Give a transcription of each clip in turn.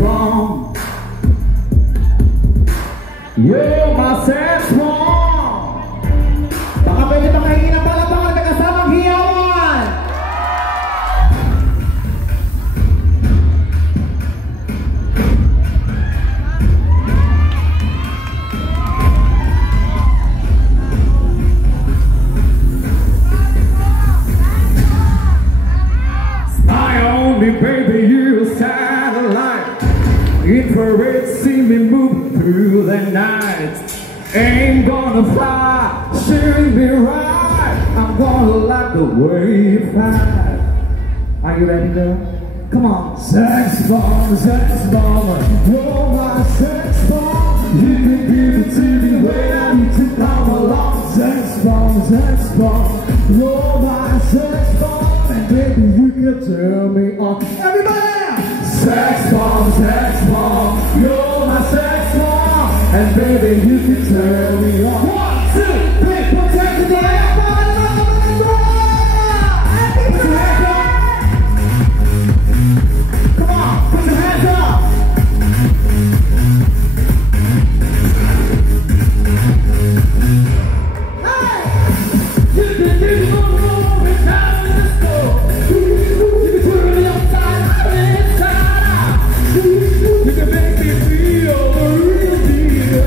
bomb. You're my sex bomb. Baka pwede makahingi ng palapakan na kasamang hiyawan. Baby, you satellite. Infrared, see me move through the night. Ain't gonna fly, shooting me right. I'm gonna like the way you fly. Are you ready, girl? Come on. Sex bomb, you're my sex bomb. You can give it to me when I need to come along. Sex bomb, you're my sex bomb. And baby, you can turn me on. Everybody! Sex bomb, you're my sex bomb. And baby, you can turn me on. 1, 2, 3, put your hands in the air. Put your hands up. Come on, put your hands up. Hey! You can do it on the road and down in the store. You can turn me upside out and inside out. You can make me feel the real deal.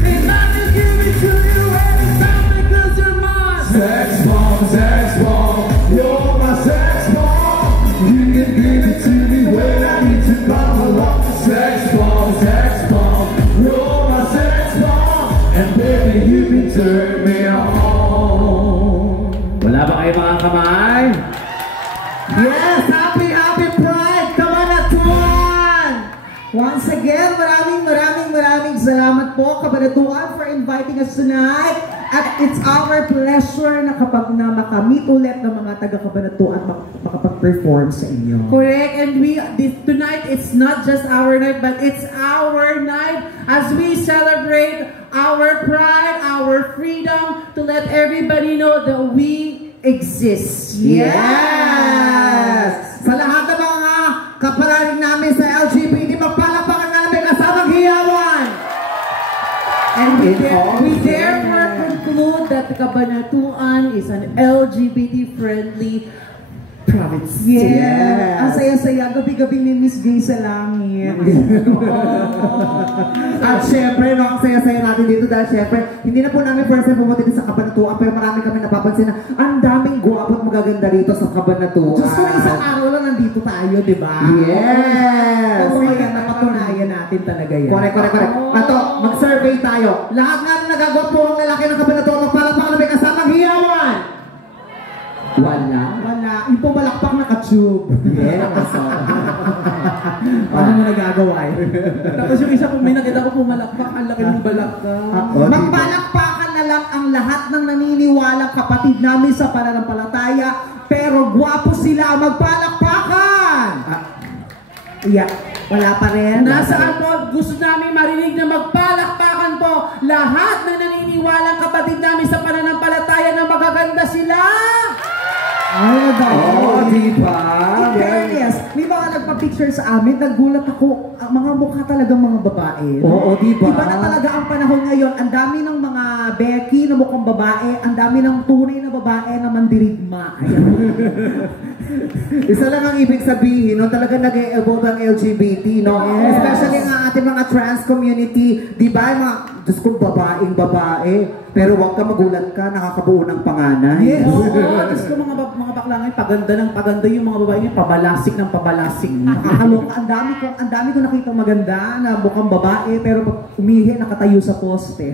And I can give it to you every time because you're mine. Sex bomb, you're my sex bomb. You can give it to me when I need to come along. Sex bomb, you're my sex bomb. And baby, you can turn me on. Wala ba kayo mga kamay? Yes, happy Pride! Kabanatuan! Once again, maraming salamat po, Kabanatuan, for inviting us tonight. At it's our pleasure na kapag na makamit ulit ng mga taga-Kabanatuan makapag-perform sa inyo. Correct, and tonight it's not just our night, but it's our night as we celebrate our pride, our freedom, to let everybody know that we exist. Yes! Sa lahat ng mga kapalaring namin sa LGBT, magpalakpakan nga namin kasamang hiyawan! And we therefore conclude that Kabanatuan is an LGBT-friendly province. Yeah. Ang saya-saya, gabi-gabi ni Miss Gay sa langit. At syempre, no, ang saya-saya natin dito dahil syempre, hindi na po namin first time pumunta dito sa Kabanatuan, pero marami kami napapansin na ang daming guwapo at magaganda dito sa Kabanatuan. Just kung isang araw lang nandito tayo, di ba? Yes! Oo, yan, napatunayan natin talaga yan. Correct. Ato, mag-survey tayo. Lahat nga na nagagwapo ang lalaki ng Kabanatuan, magpalakpakan na may kasamang hiyawan! Wala. Yung pumalakpak na ka-tube. Yes. Paano mo nagagawa eh? Tapos yung isa kung may nakita ko pumalakpak, ang laki ng balakpak. Magpalakpakan na lang ang lahat ng naniniwalang kapatid namin sa pananampalataya, pero gwapo sila, magpalakpakan! Yeah, wala pa rin. Nasaan po? Gusto namin marinig na magpalakpakan po lahat ng naniniwalang kapatid namin sa pananampalataya na magaganda sila. Ay, diba? In fairness, may mga nagpa-picture sa amin, nagulat ako, ang mga mukha talagang mga babae. Oo, diba? Iba na talaga ang panahon ngayon, ang dami ng mga Becky na mukhang babae, ang dami ng tunay na babae na mandirigma. Isa lang ang ibig sabihin, no? Talaga nag-e-evolve ang LGBT, no? Yes. Especially ang ating mga trans community, di ba? Mga, Diyos kong babaeng babae, pero huwag ka magulat ka, nakakabuo ng panganay. Yes. Diyos ko mga baklangan, paganda yung mga babae niya, pabalasik ng pabalasik. Nakakaloka, ang dami ko nakita maganda na mukhang babae, pero pag umihi, nakatayo sa poste.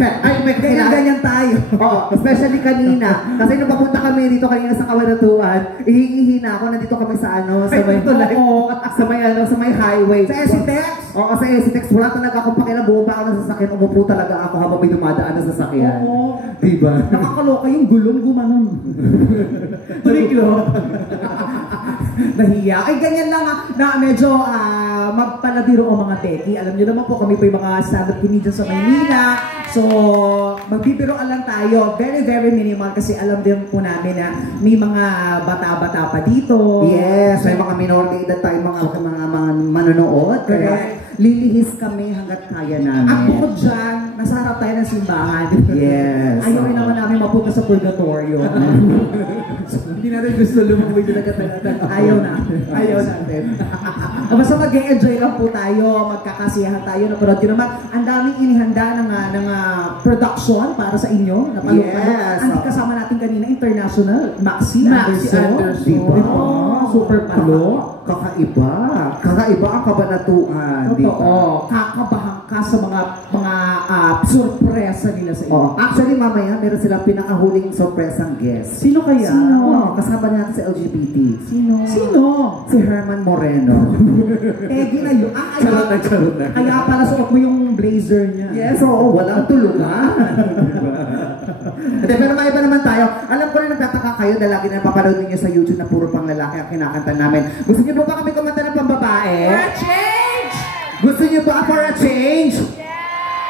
Ay, may ganyan tayo. Oo, especially kanina. Kasi nung papunta kami dito kanina sa Kabanatuan, ihingi na ako, nandito kami sa sa may highway. Sa Esitex? Oo, kasi si Tex, wala talaga akong pakialam. Bumaba ako ng sasakyan, umupo talaga ako habang may dumadaan na sasakyan. Oo. Diba? Nakakaloka yung gulong gumanon. Tuliklo. Nahiya. Ay, ganyan lang na medyo magpalabiro o mga teki. Alam niyo naman po, kami po yung mga stand-up comedians sa Maynila. So, magbibiroan lang tayo. Very, very minimal kasi alam din po namin na may mga bata-bata pa dito. Yes, may mga minor de edad tayo, mga manonood. Kaya lilihis kami hanggat kaya namin. At bukod dyan, nasa harap tayo ng simbahan. Yes. Ayaw rin naman namin mapunta sa purgatorio. Hindi natin gusto lumabay na agad-agad. Ayaw natin. Basta mag-e-enjoy lang po tayo, magkakasiyahan tayo. Napanood yun naman, ang daming inihanda ng production para sa inyo. Yes. Ang kasama natin kanina, international, Maxi Anderson. Diba? Super palo. Kakaiba. Kakaiba ang kabanatuan. Totoo. Kakabahan ka sa mga sorpresa nila sa iyo. Actually, mamaya, meron silang pinakahuling sorpresang guest. Sino kaya? Sino? Kasama natin sa LGBT. Sino? Si Herman Moreno. Egi na yun. Charot na. Kaya pala suot mo yung blazer niya. Yes, oo. Walang tulungan. Pero may iba naman tayo. Alam ko na nagtataka kayo dahil lagi na napapanood ninyo sa YouTube na puro pang lalaki ang kinakanta namin. Gusto niyo ba kami kumanta ng pambabae? For a change! Gusto niyo ba for a change?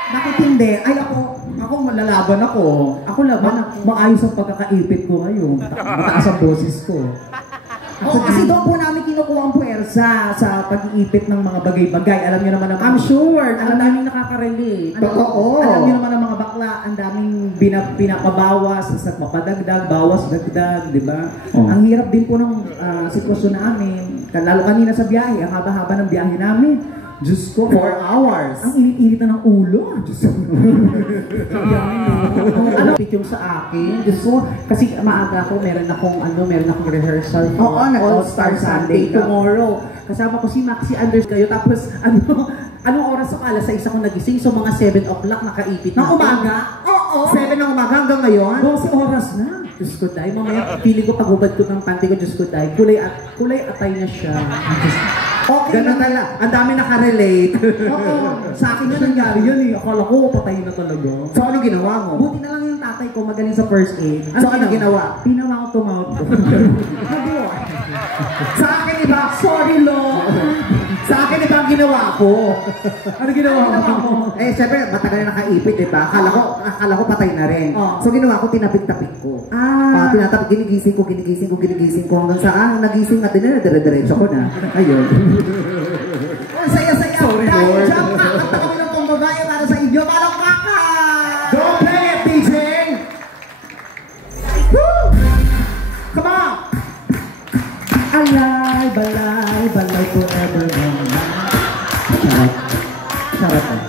Bakit hindi? Ay, ako malalaban ako. Ako laban ako. Maayos ang pagkakaipit ko ngayon. Mataas ang boses ko. Kasi doon po namin kinukuha ang puwersa sa pag-iipit ng mga bagay-bagay. Alam niyo naman I'm sure, ang daming nakaka-relate. Totoo. Alam niyo naman ang mga bakla, ang daming pinapabawas, nagpapadagdag, bawas, dagdag, di ba? Ang hirap din po ng sitwasyon namin. Lalo kanina sa biyahe, ang haba-haba ng biyahe namin. Diyos ko, 4 hours. Ang init-init na ng ulo. Diyos ko. Ano yung sa akin? Diyos ko, kasi maaga ako, meron akong rehearsal for All-Star Sunday tomorrow. Kasama ko si Maxi Anders kayo. Tapos, anong oras ako? Alas 6 ako nagising. So, mga 7 o'clock nakaipit na. Ng umaga? Oo. 7 ng umaga hanggang ngayon? 12 oras na. Diyos ko, dahil mamaya, feeling ko paghubad ko ng panty ko, Diyos ko, dahil kulay atay na siya. Okay, ganun talaga. Ang dami nakarelate. Oo. Sa akin na nangyari yun eh. Akala ko, patay na talaga. So, ano ginawa mo? Buti na lang yung tatay ko, magaling sa first aid. So, ano ginawa? Pinawa ko tumawag ko. Sa akin, iba, sorry, Lo. Sa akin, iba ang ginawa ko. Ano ginawa mo? Eh, syempre, matagal na nakaipit, diba? Akala ko patay na rin. So, ginawa ko, tinapik-tapik ko. Tinatapik, ginigising ko hanggang saan, nagising at dire-diretso ko na. Ayun. Ang saya-saya. Sorry, Lord. Jump ka. Kanta kami ng pambabae para sa inyo. Parang kaka! Don't play it, DJ! Woo! Come on! Alay, balay forever. Charot.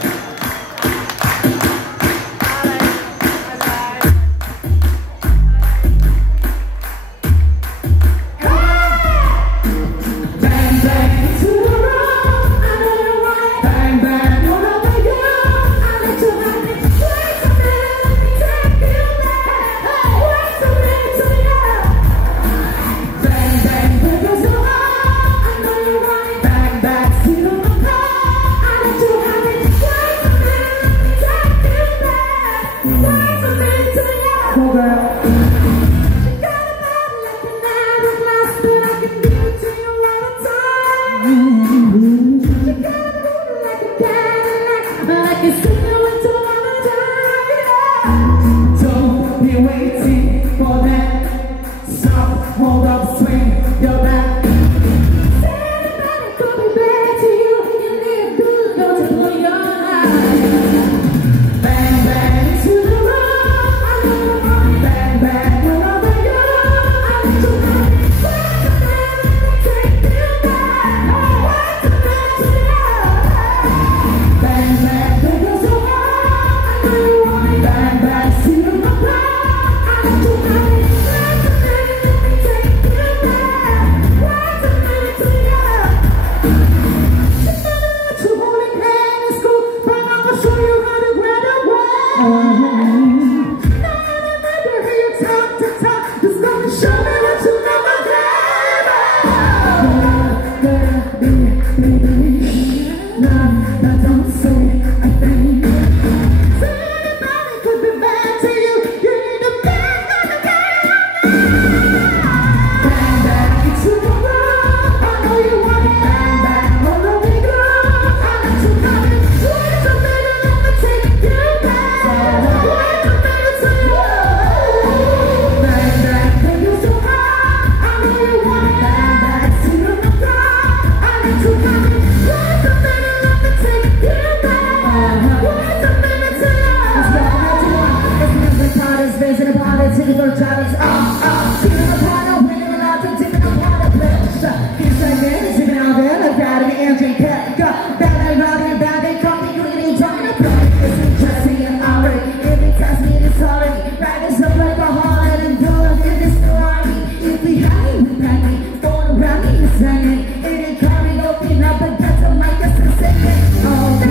drink it. Go, bad, they call me greedy, talking about it. It's just me and already. If it tells me it's already. Riding up like a hard and doing in this story. If we had it, we had it. Going around me, it's hanging. It ain't coming, open up and get to my guess and sing it. Oh, B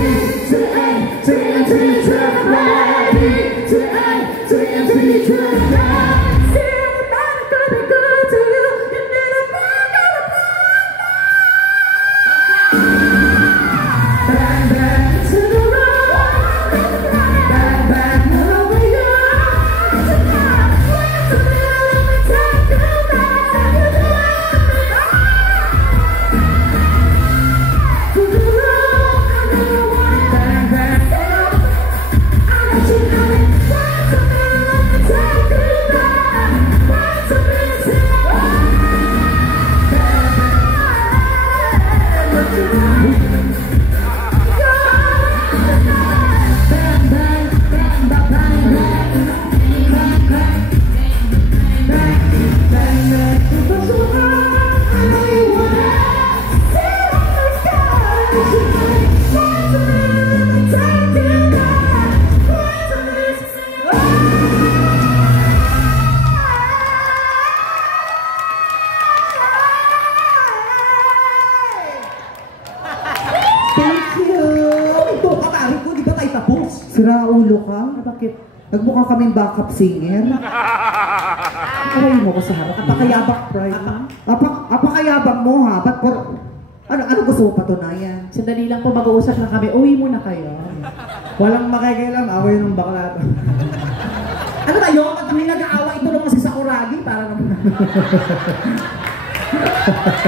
to the A, to the M, to the T, to the Y. B to the A, to the M, to the T, to the Y. Sira ulo ka? Bakit? Nagmukha kaming backup singer. Aray mo ko sa harap. Apakayabak, pride. Apakayabak mo ha? Ba't ano gusto mo patunayan? Sandali lang po, mag-uusap na kami. Uwi muna kayo. Walang makikailam, away ng bakla to. Ano tayo? Pag kami nag-aaway, ito lang si Sakuragi para naman.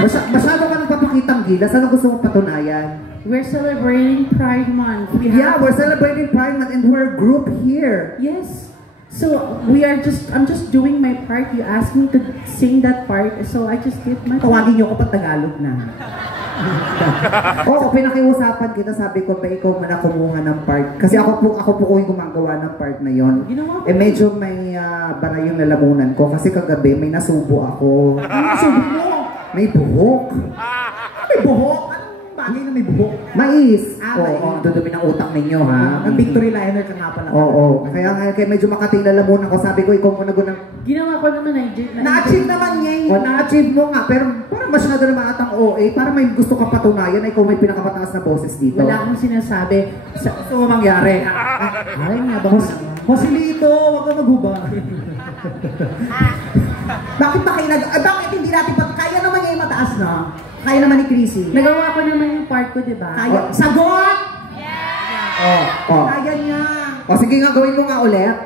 Masyado ka nagpapakitang gilas. Ano gusto mong patunayan? We're celebrating Pride Month. We're celebrating Pride Month and we're a group here. Yes. So I'm just doing my part. You asked me to sing that part, so I just did my part. Tawagin niyo ko pag Tagalog na. Oo, pinakiusapan kita. Sabi ko, ikaw man na kumuha ng part. Kasi ako po yung gumagawa ng part na yon. Medyo may bara yung lalamunan ko. Kasi kagabi may nasubo ako. Ano nasubo mo? May buhok. May buhok? Bagay na may buhok. Mais. Oo, dudumi ng utak ninyo, ha? Ang victory liner ka nga pala. Oo. Kaya medyo makating lalamunan ko. Sabi ko, ikaw muna gunang... Ginawa ko naman, na-achieve naman niya eh. Na-achieve mo nga, pero parang masyado naman atang OA. Parang may gusto ka patunayan na ikaw may pinakamataas na boses dito. Wala akong sinasabi. Gusto mo mangyari. Ay, nga ba? Joselito, huwag ka maghuba. Bakit hindi natin kaya naman niya yung mataas na? Kaya naman ni Chrissy. Nagawa ko naman yung part ko, di ba? Kaya. Sagot! Yeah! Kaya niya. Sige nga, gawin mo nga ulit.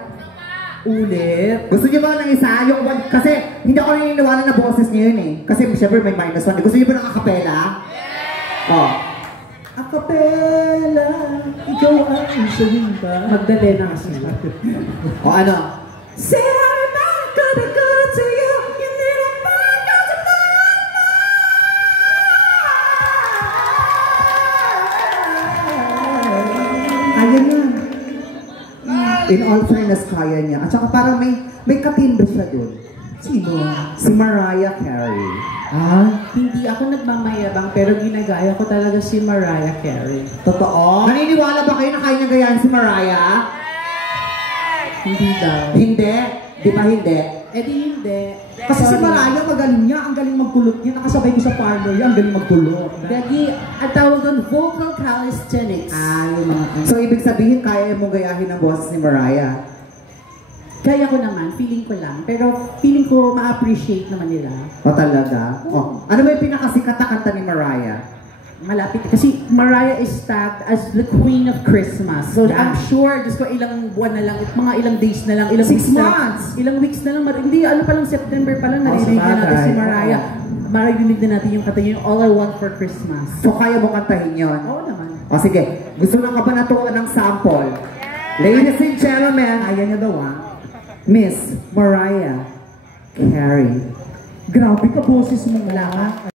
Ulit? Gusto niyo ba ng isa? Kasi hindi ako naniniwala na boses niya yun eh. Kasi syempre may -1. Gusto niyo ba ng acapella? Acapella, ikaw ang sumimba. Magdalena kasi. Ano? Say everybody could be good to you. You need a man to kaya niya. In all fairness, kaya niya. At saka parang may katimbre siya dun. Sino? Si Mariah Carey. Hindi ako nagmamayabang pero ginagaya ko talaga si Mariah Carey. Totoo? Naniniwala ba kayo na kaya niya gayaan si Mariah? Hindi daw. Hindi? Di ba hindi? Di hindi. Kasi si Mariah magaling niya, ang galing magkulot niya. Nakasabay ko sa parlor niya, ang galing magkulot. Gagi, ang tawag doon, vocal calisthenics. Yung mga... So, ibig sabihin, kaya mong gayahin ang boses ni Mariah? Kaya ko naman, feeling ko lang. Pero feeling ko ma-appreciate naman nila. Talaga? Ano ba yung pinakasikat na kanta ni Mariah? Malapit. Kasi Mariah is tagged as the Queen of Christmas. So I'm sure, just ko ilang buwan na lang, mga ilang days na lang, ilang 6 months! Ilang weeks na lang. Hindi, ano pa lang, September pa lang, naririnig na natin si Mariah. Maririnig na natin yung kanta niya, yung All I Want for Christmas. So kaya mo kantahin yun? Oo naman. Sige, gusto na ka ba natuwa ng sample? Ladies and gentlemen, kaya niya daw Miss Mariah Carey. Grabe ka boses mo. Wala ka.